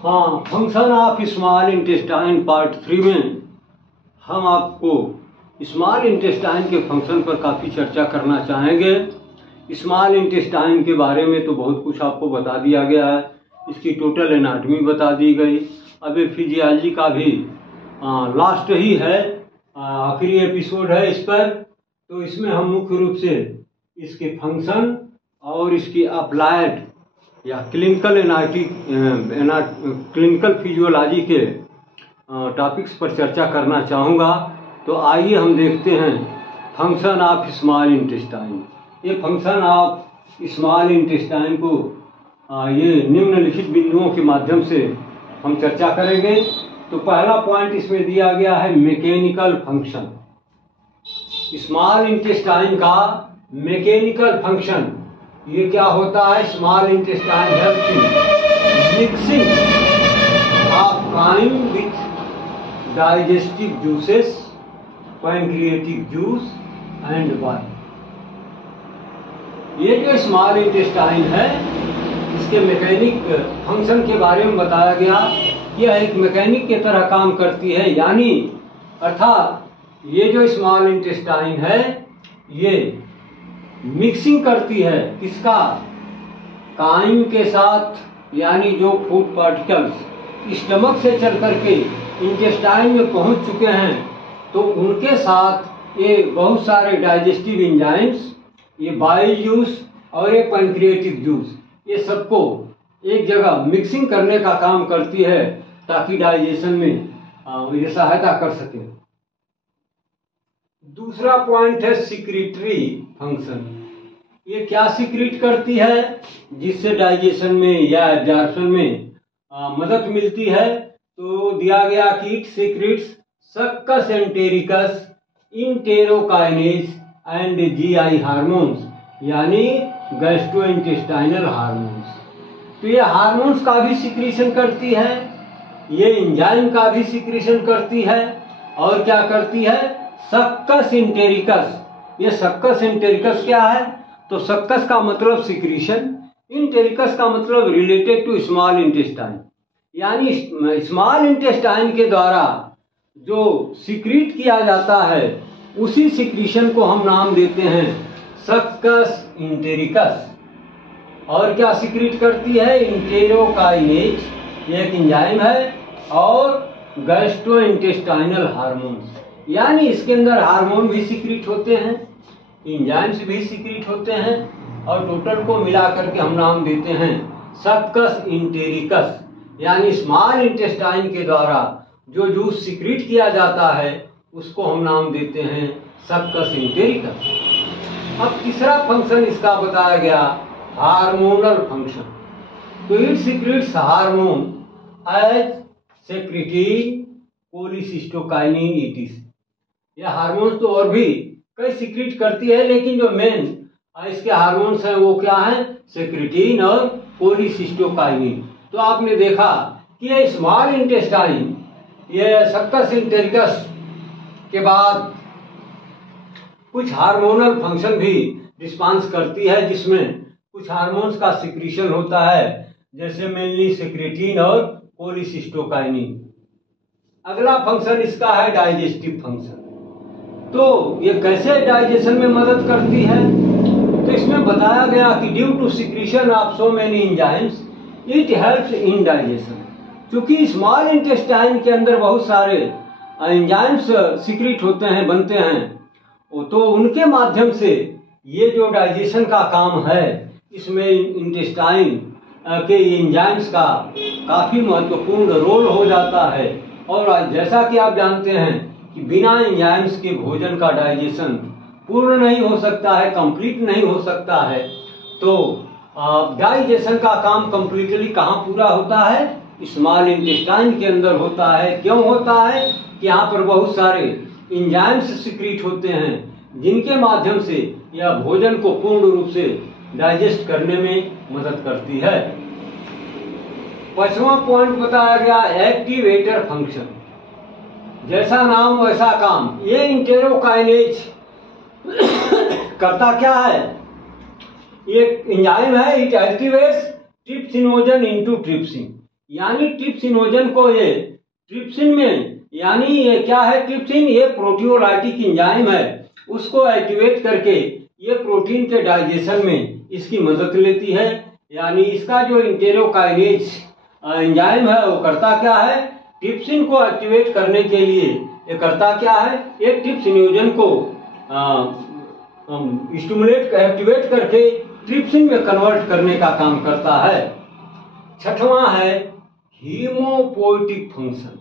हाँ, function of small intestine part 3 में हम आपको स्मॉल इंटेस्टाइन के फंक्शन पर काफ़ी चर्चा करना चाहेंगे। स्मॉल इंटेस्टाइन के बारे में तो बहुत कुछ आपको बता दिया गया है, इसकी टोटल एनाटॉमी बता दी गई। अब ये फिजियोलॉजी का भी लास्ट ही है, आखिरी एपिसोड है इस पर। तो इसमें हम मुख्य रूप से इसके फंक्शन और इसकी अप्लाइड या क्लिनिकल फिजियोलॉजी के टॉपिक्स पर चर्चा करना चाहूँगा। तो आइए हम देखते हैं फंक्शन ऑफ स्मॉल इंटेस्टाइन। ये फंक्शन ऑफ स्मॉल इंटेस्टाइन को ये निम्नलिखित बिंदुओं के माध्यम से हम चर्चा करेंगे। तो पहला पॉइंट इसमें दिया गया है मैकेनिकल फंक्शन। स्मॉल इंटेस्टाइन का मैकेनिकल फंक्शन ये क्या होता है? Small intestine helps in mixing of chyme with digestive juices, pancreatic juice and वाइन। ये जो स्मॉल इंटेस्टाइन है इसके मैकेनिक फंक्शन के बारे में बताया गया। यह एक मैकेनिक की तरह काम करती है, यानी अर्थात ये जो स्मॉल इंटेस्टाइन है ये मिक्सिंग करती है किसका? काइम के साथ, यानी जो फूड पार्टिकल्स स्टमक से चल करके इंटेस्टाइन में पहुंच चुके हैं तो उनके साथ ये बहुत सारे डाइजेस्टिव एंजाइम्स, ये बाइल जूस और ये पैंक्रियाटिक जूस, ये सबको एक जगह मिक्सिंग करने का काम करती है ताकि डाइजेशन में ये सहायता कर सके। दूसरा पॉइंट है सिक्रीटरी फंक्शन। ये क्या सिक्रीट करती है जिससे डाइजेशन में या एब्जॉर्प्शन में मदद मिलती है? तो दिया गया कि it secretes succus entericus, enterokinase and GI hormones, यानी गैस्ट्रोइंटेस्टाइनल हार्मोन्स। तो ये हार्मोन्स का भी सिक्रीशन करती है, ये एंजाइम का भी सिक्रीशन करती है, और क्या करती है? सक्कस इंटेरिकस। ये सक्कस इंटेरिकस क्या है? तो सक्कस का मतलब सिक्रीशन, इंटेरिकस का मतलब रिलेटेड टू स्मॉल इंटेस्टाइन, यानी स्मॉल इंटेस्टाइन के द्वारा जो सिक्रीट किया जाता है उसी सिक्रीशन को हम नाम देते हैं सक्कस इंटेरिकस। और क्या सिक्रीट करती है? इंटेरोकाइनेज, ये एक एंजाइम है, और गैस्ट्रोइंटेस्टाइनल हार्मोन्स, यानी इसके अंदर हार्मोन भी सिक्रीट होते हैं, एंजाइम्स भी सिक्रीट होते हैं, और टोटल को मिला करके हम नाम देते हैं सक्कस इंटेरिकस। यानी स्मॉल इंटेस्टाइन के द्वारा जो जूस सिक्रीट किया जाता है उसको हम नाम देते हैं सक्कस इंटेरिकस। अब तीसरा फंक्शन इसका बताया गया हार्मोनल फंक्शन। तो it secretes hormone as secretin, cholecystokinin इटिस। यह हार्मोन्स तो और भी कई सिक्रीट करती है, लेकिन जो मेन इसके हार्मोन्स हैं वो क्या है? सेक्रेटिन और कोलिसिस्टोकाइनिन। तो आपने देखा कि ये स्मॉल इंटेस्टाइन ये सक्कस इंटेरिकस के बाद कुछ हार्मोनल फंक्शन भी रिस्पांस करती है, जिसमें कुछ हार्मोन्स का सिक्रीशन होता है, जैसे मेनली सेक्रेटिन और कोलिसिस्टोकाइनिन। अगला फंक्शन इसका है डाइजेस्टिव फंक्शन। तो ये कैसे डाइजेशन में मदद करती है? तो इसमें बताया गया कि due to secretion of so many enzymes it helps in digestion. क्योंकि स्मॉल इंटेस्टाइन के अंदर बहुत सारे एंजाइम्स सिक्रीट होते हैं, बनते हैं, तो उनके माध्यम से ये जो डाइजेशन का काम है इसमें इंटेस्टाइन के एंजाइम्स का काफ़ी महत्वपूर्ण रोल हो जाता है। और जैसा कि आप जानते हैं कि बिना एंजाइम्स के भोजन का डाइजेशन पूर्ण नहीं हो सकता है, कंप्लीट नहीं हो सकता है। तो डाइजेशन का काम कंप्लीटली कहाँ पूरा होता है? स्मॉल इंटेस्टाइन के अंदर होता है। क्यों होता है? कि यहाँ पर बहुत सारे एंजाइम्स सिक्रीट होते हैं जिनके माध्यम से यह भोजन को पूर्ण रूप से डाइजेस्ट करने में मदद करती है। पांचवा पॉइंट बताया गया एक्टिवेटर फंक्शन। जैसा नाम वैसा काम। ये इंटेरोकाइनेज करता क्या है? ये एंजाइम है, it activates trypsinogen into trypsin, यानी ट्रिप्सिनोजन को ये ट्रिप्सिन में, यानी ये क्या है ट्रिप्सिन, ये प्रोटियोलाइटिक एंजाइम है, उसको एक्टिवेट करके ये प्रोटीन के डाइजेशन में इसकी मदद लेती है। यानी इसका जो इंटेरोकाइनेज एंजाइम है वो करता क्या है, ट्रिप्सिन को एक्टिवेट करने के लिए ये करता क्या है, ये ट्रिप्सिनोजन को स्टिमुलेट एक्टिवेट करके ट्रिप्सिन में कन्वर्ट करने का काम करता है। छठवां है हीमोपोइटिक फंक्शन।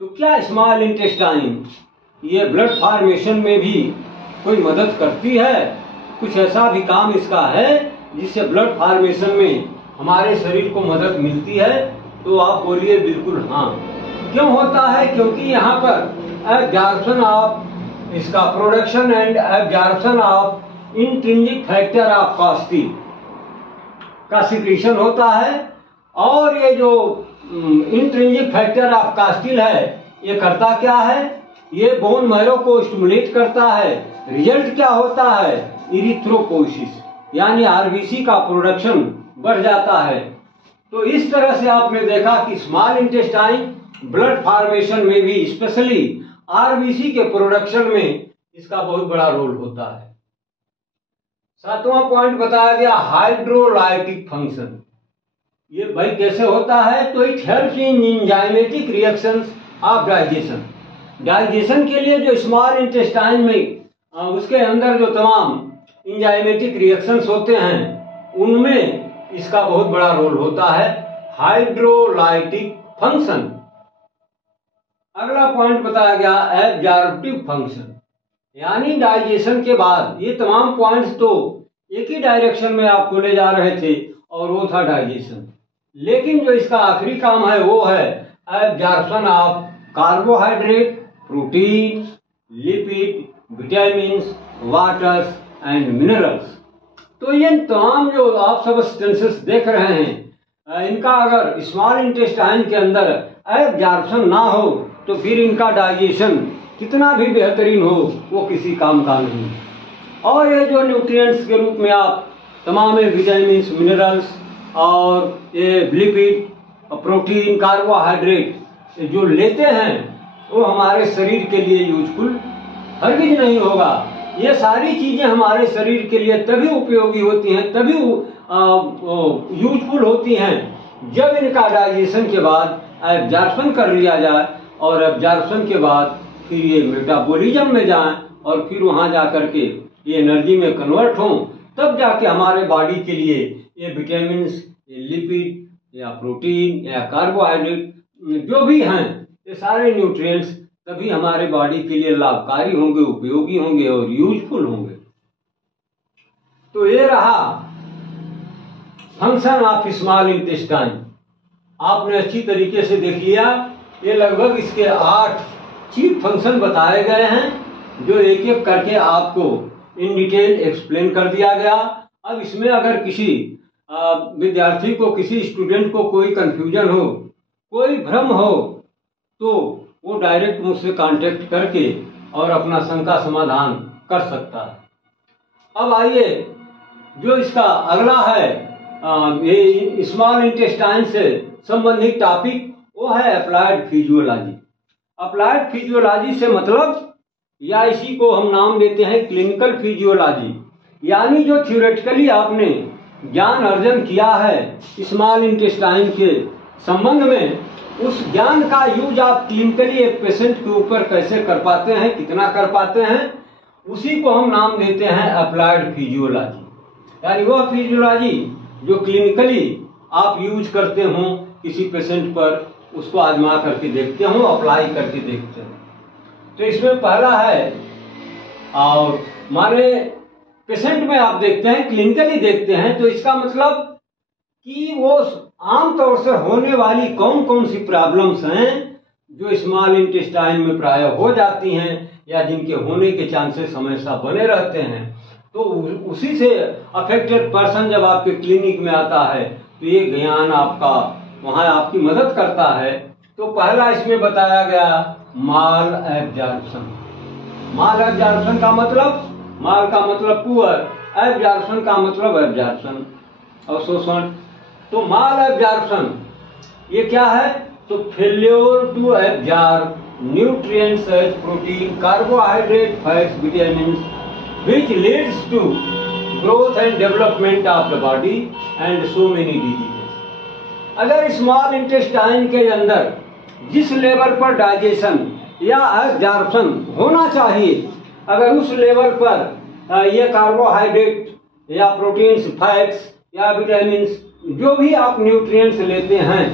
तो क्या स्मॉल इंटेस्टाइन ये ब्लड फॉर्मेशन में भी कोई मदद करती है? कुछ ऐसा भी काम इसका है जिससे ब्लड फॉर्मेशन में हमारे शरीर को मदद मिलती है? तो आप बोलिए बिल्कुल हाँ। क्यों होता है? क्योंकि यहाँ पर एब्जॉर्प्शन ऑफ इसका production and absorption of intrinsic factor of Castle का सिक्रीशन होता है, और ये जो इंट्रिंसिक फैक्टर ऑफ कास्टिल है ये करता क्या है, ये बोन मैरो को स्टिमुलेट करता है। रिजल्ट क्या होता है, इरिथ्रोपोइसिस, यानी आरबीसी का प्रोडक्शन बढ़ जाता है। तो इस तरह से आपने देखा कि स्मॉल इंटेस्टाइन ब्लड फॉर्मेशन में भी, स्पेशली आरबीसी के प्रोडक्शन में इसका बहुत बड़ा रोल होता है। सातवां पॉइंट बताया गया हाइड्रोलाइटिक फंक्शन। ये भाई कैसे होता है, तो it helps in enzymatic reactions of digestion. Digestion के लिए जो स्मॉल इंटेस्टाइन में उसके अंदर जो तमाम एंजाइमेटिक रिएक्शंस होते हैं उनमें इसका बहुत बड़ा रोल होता है, हाइड्रोलाइटिक फंक्शन। अगला पॉइंट बताया गया एब्जॉर्प्टिव फंक्शन, यानी डाइजेशन के बाद ये तमाम पॉइंट्स तो एक ही डायरेक्शन में आपको ले जा रहे थे और वो था डाइजेशन, लेकिन जो इसका आखिरी काम है वो है absorption of carbohydrate, protein, lipid, vitamins, waters and minerals. तो ये तमाम जो आप सब्सटेंसेस देख रहे हैं इनका अगर स्मॉल इंटेस्टाइन के अंदर एब्जॉर्प्शन ना हो तो फिर इनका डाइजेशन कितना भी बेहतरीन हो वो किसी काम का नहीं। और ये जो न्यूट्रिएंट्स के रूप में आप तमाम विटामिन्स, मिनरल्स और ये लिपिड, प्रोटीन, कार्बोहाइड्रेट जो लेते हैं वो हमारे शरीर के लिए यूजफुल हरगिज नहीं होगा। ये सारी चीजें हमारे शरीर के लिए तभी उपयोगी होती हैं, तभी यूजफुल होती हैं जब इनका डाइजेशन के बाद एब्जॉर्प्शन कर लिया जाए, और एब्जॉर्प्शन के बाद फिर ये मेटाबॉलिज्म में जाएं और फिर वहां जाकर के ये एनर्जी में कन्वर्ट हों, तब जाके हमारे बॉडी के लिए ये विटामिन्स, ये लिपिड या प्रोटीन या कार्बोहाइड्रेट जो भी हैं ये सारे न्यूट्रिएंट्स तभी हमारे बॉडी के लिए लाभकारी होंगे, उपयोगी होंगे और यूजफुल होंगे। तो ये रहा फंक्शन ऑफ स्मॉल इंटेस्टाइन। आपने अच्छी तरीके से देख लिया। ये लगभग इसके 8 चीफ फंक्शन बताए गए हैं जो एक एक करके आपको इन डिटेल एक्सप्लेन कर दिया गया। अब इसमें अगर किसी विद्यार्थी को, किसी स्टूडेंट को कोई कंफ्यूजन हो, कोई भ्रम हो, तो वो डायरेक्ट मुझसे कांटेक्ट करके और अपना शंका समाधान कर सकता है। अब आइए जो इसका अगला है ये स्मॉल इंटेस्टाइन से संबंधित टॉपिक, वो है अप्लाइड फिजियोलॉजी। अप्लाइड फिजियोलॉजी से मतलब, या इसी को हम नाम देते हैं क्लिनिकल फिजियोलॉजी, यानी जो थ्योरेटिकली आपने ज्ञान अर्जन किया है स्मॉल इंटेस्टाइन के संबंध में, उस ज्ञान का यूज आप क्लिनिकली एक पेशेंट के ऊपर कैसे कर पाते हैं, कितना कर पाते हैं, उसी को हम नाम देते हैं अप्लाइड फिजियोलॉजी। यानी वह फिजियोलॉजी जो क्लिनिकली आप यूज करते हो किसी पेशेंट पर, उसको आजमा करके देखते हो, अप्लाई करके देखते हो। तो इसमें पहला है, और माने पेशेंट में आप देखते हैं, क्लिनिकली देखते हैं, तो इसका मतलब कि वो आमतौर से होने वाली कौन कौन सी प्रॉब्लम्स हैं जो स्मॉल इंटेस्टाइन में प्राय हो जाती हैं या जिनके होने के चांसेस हमेशा बने रहते हैं। तो उसी से अफेक्टेड पर्सन जब आपके क्लिनिक में आता है तो ये ज्ञान आपका वहां आपकी मदद करता है। तो पहला इसमें बताया गया माल एब्जॉर्प्शन। माल एब्जॉर्प्शन का मतलब, माल का मतलब पुअर, एब्जॉर्प्शन का मतलब एब्जॉर्प्शन, अवशोषण। तो माल एब्जॉर्प्शन ये क्या है? तो failure to absorb nutrients as protein, carbohydrate, fats, vitamins, which leads to growth and development of the body and so many diseases. अगर स्मॉल इंटेस्टाइन के अंदर जिस लेवल पर डाइजेशन या एब्जॉर्प्शन होना चाहिए, अगर उस लेवल पर ये कार्बोहाइड्रेट या प्रोटीन्स, फैट्स या विटामिन्स, जो भी आप न्यूट्रिएंट्स लेते हैं,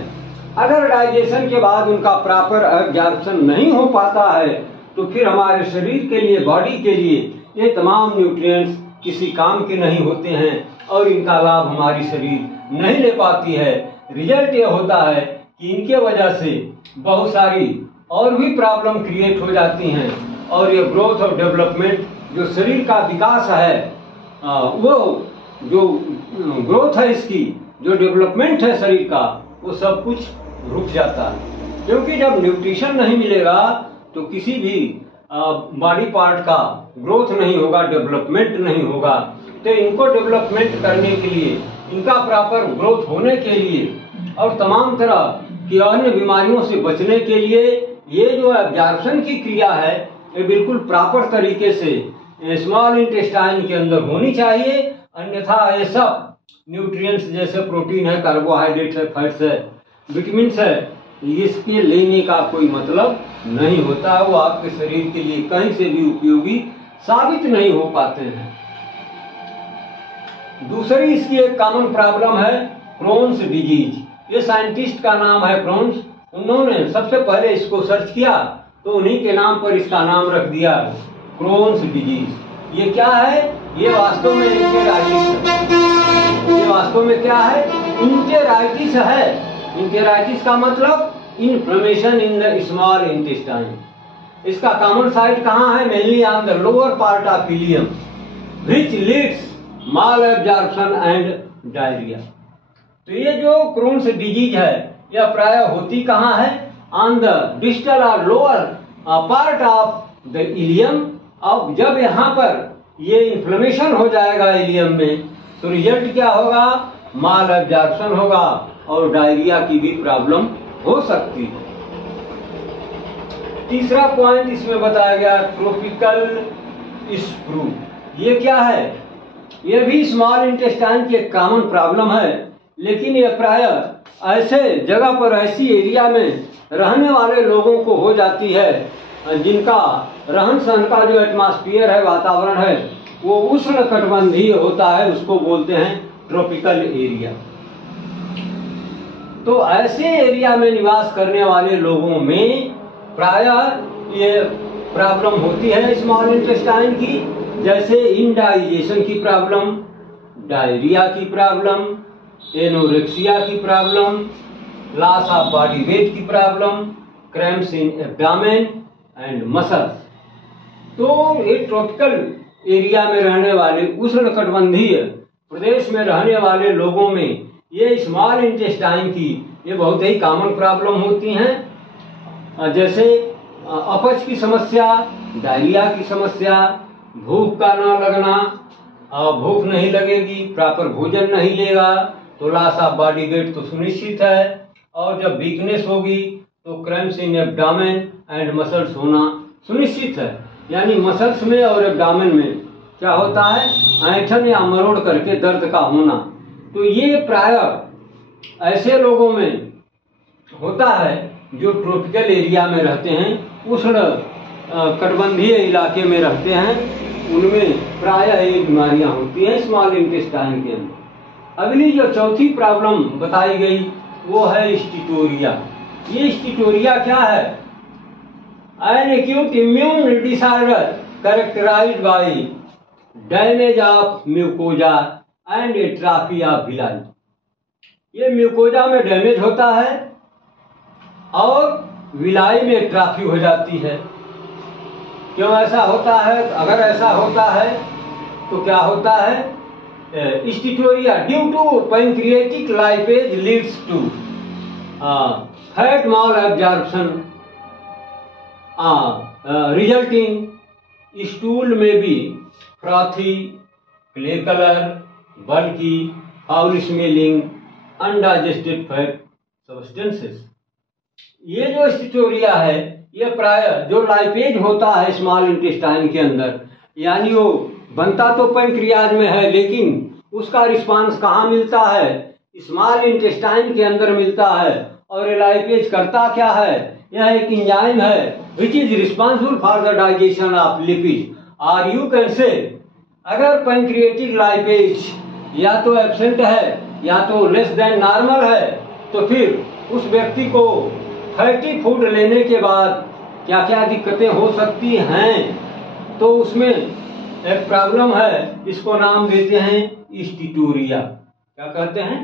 अगर डाइजेशन के बाद उनका प्रॉपर एब्जॉर्प्शन नहीं हो पाता है, तो फिर हमारे शरीर के लिए, बॉडी के लिए ये तमाम न्यूट्रिएंट्स किसी काम के नहीं होते हैं और इनका लाभ हमारी शरीर नहीं ले पाती है। रिजल्ट ये होता है कि इनके वजह से बहुत सारी और भी प्रॉब्लम क्रिएट हो जाती हैं और ये ग्रोथ और डेवलपमेंट, जो शरीर का विकास है, वो जो ग्रोथ है इसकी, जो डेवलपमेंट है शरीर का, वो सब कुछ रुक जाता है। क्योंकि जब न्यूट्रिशन नहीं मिलेगा तो किसी भी बॉडी पार्ट का ग्रोथ नहीं होगा, डेवलपमेंट नहीं होगा। तो इनको डेवलपमेंट करने के लिए, इनका प्रॉपर ग्रोथ होने के लिए और तमाम तरह की अन्य बीमारियों से बचने के लिए ये जो एब्जॉर्प्शन की क्रिया है, ये बिल्कुल प्रॉपर तरीके से स्मॉल इंटेस्टाइन के अंदर होनी चाहिए। अन्यथा ये सब न्यूट्रिएंट्स जैसे प्रोटीन है, कार्बोहाइड्रेट है, फैट्स है, विटामिन्स है, इसके लेने का कोई मतलब नहीं होता है। वो आपके शरीर के लिए कहीं से भी उपयोगी साबित नहीं हो पाते हैं। दूसरी इसकी एक कॉमन प्रॉब्लम है क्रोन्स डिजीज। ये साइंटिस्ट का नाम है क्रोन्स। उन्होंने सबसे पहले इसको सर्च किया तो उन्हीं के नाम पर इसका नाम रख दिया क्रोन्स डिजीज। ये क्या है? ये वास्तव में इंटेराइटिस है। ये वास्तव में क्या है? इंटेराइटिस है। इंटेराइटिस का मतलब inflammation in the small intestine. इसका कॉमन साइट कहाँ है? Mainly on the lower part of ileum, which leads malabsorption and diarrhoea. तो ये जो क्रोन्स डिजीज है, यह प्राय होती कहाँ है? ऑन द डिस्टल और lower part of the ilium. अब जब यहाँ पर ये इन्फ्लेमेशन हो जाएगा इलियम में, तो रिजल्ट क्या होगा? माल एब्जॉर्प्शन होगा और डायरिया की भी प्रॉब्लम हो सकती है। तीसरा पॉइंट इसमें बताया गया ट्रॉपिकल स्प्रू। ये क्या है? ये भी स्मॉल इंटेस्टाइन की एक कॉमन प्रॉब्लम है, लेकिन ये प्राय ऐसे जगह पर, ऐसी एरिया में रहने वाले लोगों को हो जाती है जिनका रहन सहन का जो एटमॉस्फेयर है, वातावरण है, वो उष्ण कटिबंधीय होता है। उसको बोलते हैं ट्रॉपिकल एरिया। तो ऐसे एरिया में निवास करने वाले लोगों में प्रायः ये प्रॉब्लम होती है स्मॉल इंटेस्टाइन की, जैसे इंडाइजेशन की प्रॉब्लम, डायरिया की प्रॉब्लम, एनोरेक्सिया की problem, loss of body weight की problem, cramps in abdomen and muscles. तो ये ट्रॉपिकल एरिया में रहने वाले, उष्णकटिबंधीय प्रदेश में रहने वाले लोगों में ये स्मॉल इंटेस्टाइन की ये बहुत ही कॉमन प्रॉब्लम होती हैं, जैसे अपच की समस्या, डायरिया की समस्या, भूख का न लगना, भूख नहीं लगेगी, प्रॉपर भोजन नहीं लेगा तो लॉस ऑफ बॉडी वेट तो सुनिश्चित है, और जब वीकनेस होगी तो cramps in abdomen and muscles होना सुनिश्चित है। यानी मसल्स में और एब्डोमेन में क्या होता है? ऐंठन या मरोड़ करके दर्द का होना। तो ये प्रायः ऐसे लोगों में होता है जो ट्रॉपिकल एरिया में रहते हैं, उष्ण कटिबंधीय इलाके में रहते हैं, उनमें प्रायः ये बीमारियां होती हैं स्मॉल इंटेस्टाइन के अंदर। अगली जो चौथी प्रॉब्लम बताई गई वो है स्टिटोरिया। ये स्टिटोरिया क्या है? An acute immune disorder characterised by damage of mucosa and atrophy of villi. ये म्यूकोजा में डैमेज होता है और विलाई में एट्राफी हो जाती है। क्यों ऐसा होता है? अगर ऐसा होता है तो क्या होता है? Steatorrhoea due to pancreatic lipase leads to fat malabsorption resulting stool में भी frothy, clay colour, bulky, foul smelling, undigested fat substances. ये जो स्टीटोरिया है ये प्राय जो लाइपेज होता है स्मॉल इंटेस्टाइन के अंदर, यानी वो बनता तो पैंक्रियाज में है लेकिन उसका रिस्पांस कहाँ मिलता है, स्मॉल इंटेस्टाइन के अंदर मिलता है। और ये लाइपेज करता क्या है, यह एक एंजाइम है which is responsible for the digestion of lipid. और यू कैन से अगर पैंक्रियाटिक लाइपेज या तो एब्सेंट है या तो लेस देन नॉर्मल है तो फिर उस व्यक्ति को फैटी फूड लेने के बाद क्या क्या दिक्कतें हो सकती हैं। तो उसमें एक प्रॉब्लम है, इसको नाम देते हैं स्टीटोरिया। क्या कहते हैं,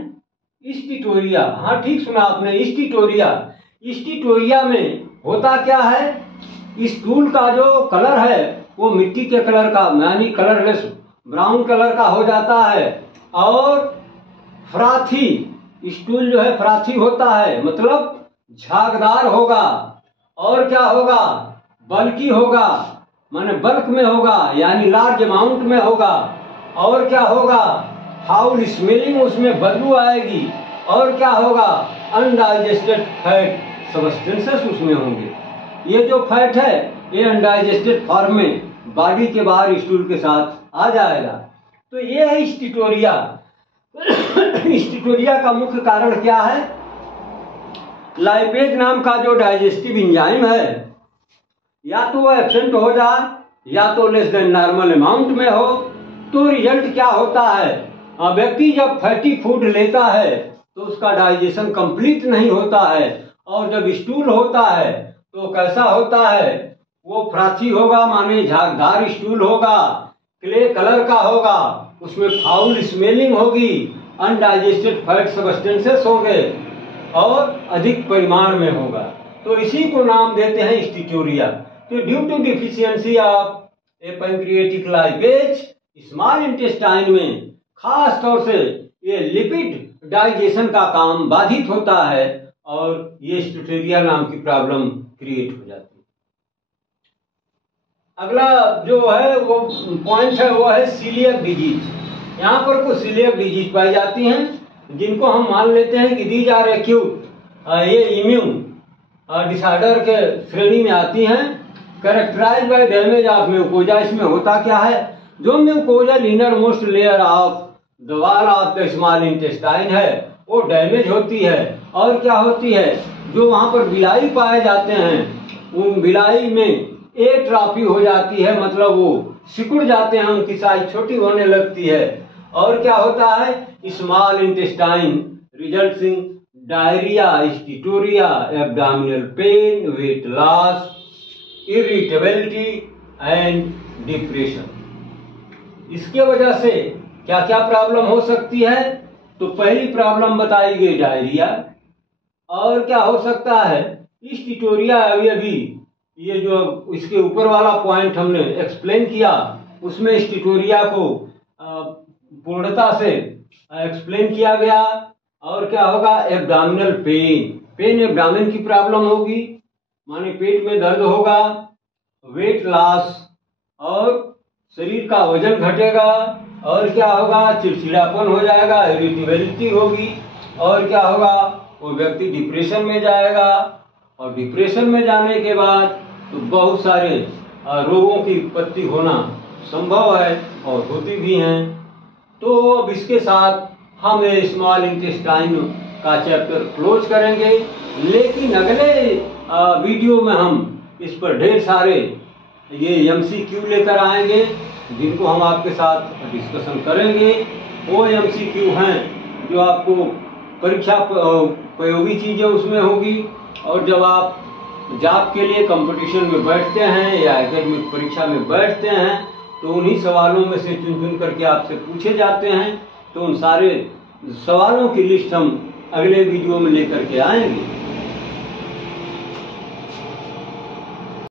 स्टीटोरिया। हाँ ठीक सुना आपने, स्टीटोरिया। स्टीटोरिया में होता क्या है, स्टूल का जो कलर है वो मिट्टी के कलर का यानी कलरलेस ब्राउन कलर का हो जाता है और फ्राथी, स्टूल जो है फ्राथी होता है मतलब झागदार होगा। और क्या होगा, बल्कि होगा, माने बल्क में होगा यानी लार्ज अमाउंट में होगा। और क्या होगा, फाउल स्मेलिंग, उसमें बदबू आएगी। और क्या होगा, अनडाइजेस्टेड फैट सब्सटेंसेस उसमें होंगे। ये जो फैट है ये अनडाइजेस्टेड फॉर्म में बॉडी के बाहर स्टूल के साथ आ जाएगा। तो ये है स्टीटोरिया। स्टीटोरिया का मुख्य कारण क्या है, लाइपेज नाम का जो डाइजेस्टिव एंजाइम है या तो वो एब्सेंट हो जाए या तो लेस देन नॉर्मल अमाउंट में हो। तो रिजल्ट क्या होता है, व्यक्ति जब फैटी फूड लेता है तो उसका डाइजेशन कंप्लीट नहीं होता है। और जब स्टूल होता है तो कैसा होता है, वो फ्राथी होगा माने झागदार स्टूल होगा, क्ले कलर का होगा, उसमें फाउल स्मेलिंग होगी, अनडाइजेस्टेड फैट सब्सटेंसेस होंगे और अधिक परिमाण में होगा। तो इसी को नाम देते हैं स्टीटोरिया। तो due to deficiency of a pancreatic lipase small intestine में खास तौर से ये लिपिड डाइजेशन का काम बाधित होता है और ये स्टीटोरिया नाम की प्रॉब्लम क्रिएट हो जाती है। अगला जो है वो पॉइंट है वो है सीलियक डिजीज। यहाँ पर कुछ सीलियक डिजीज पाई जाती हैं जिनको हम मान लेते हैं कि दीज आर एक्यूट, ये इम्यून डिसऑर्डर के श्रेणी में आती हैं। Characterised by damage of mucosa. इसमें होता क्या है, जो mucosal innermost layer of the wall of the small intestine है वो डैमेज होती है। और क्या होती है, जो वहां पर बिलाई पाए जाते हैं उन बिलाई में एट्रॉफी हो जाती है, मतलब वो सिकुड़ जाते हैं, उनकी साइज छोटी होने लगती है। और क्या होता है, small intestine results in diarrhoea, steatorrhoea, abdominal pain, weight loss, irritability and depression. इसके वजह से क्या क्या प्रॉब्लम हो सकती है, तो पहली प्रॉब्लम बताई गई डायरिया। और क्या हो सकता है, स्टीटोरिया अभी ये जो इसके ऊपर वाला पॉइंट हमने एक्सप्लेन किया उसमें स्टीटोरिया को पूर्णता से एक्सप्लेन किया गया। और क्या होगा, एब्डोमिनल पेन एब्डोमिन की प्रॉब्लम होगी, माने पेट में दर्द होगा, वेट लॉस और शरीर का वजन घटेगा। और क्या होगा, चिड़चिड़ापन हो जाएगा, इरिटेबिलिटी होगी। और क्या होगा, वो व्यक्ति डिप्रेशन में जाएगा। और डिप्रेशन में जाने के बाद तो बहुत सारे रोगों की उत्पत्ति होना संभव है और होती भी हैं। तो अब इसके साथ हम स्मॉल इंटेस्टाइन का चैप्टर क्लोज करेंगे, लेकिन अगले वीडियो में हम इस पर ढेर सारे ये MCQ लेकर आएंगे जिनको हम आपके साथ डिस्कशन करेंगे। वो MCQ हैं जो आपको परीक्षा उपयोगी चीजें उसमें होगी। और जब आप जॉब के लिए कंपटीशन में बैठते हैं या एकेडमिक परीक्षा में बैठते हैं तो उन्हीं सवालों में से चुन चुन करके आपसे पूछे जाते हैं। तो उन सारे सवालों की लिस्ट हम अगले वीडियो में लेकर के आएंगे।